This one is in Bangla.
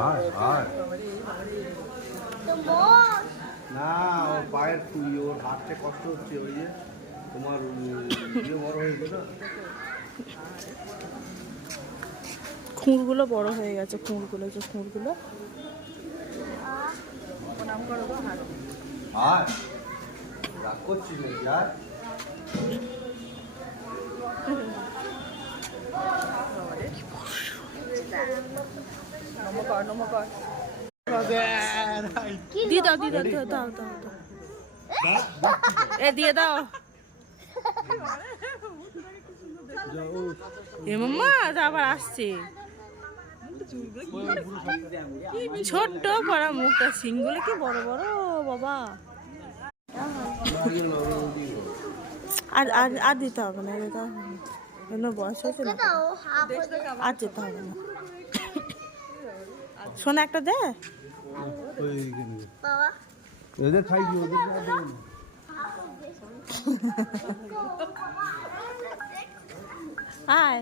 আয় আয় না ওর পায়ের ওর হাঁটতে কষ্ট হচ্ছে ওই যে তোমার বড় হয়েছে না খুঁড়গুলো বড় হয়ে গেছে খুঁড়গুলো প্রণাম করো গো হাত আয় রাগ করছিস নাকি আয় নমস্কার নমস্কার দিয়ে দাও এ দিয়ে দাও এ মাম্মা আবার আসছে ছোট্ট পড়া মুখটা সিংগুলো কি বড় বড় বাবা আর আর আর দিতে হবে না এটা বয়স হয়েছে না আর যেতে হবে না শোনা একটা দে ওদের খাই কি ওদের আয়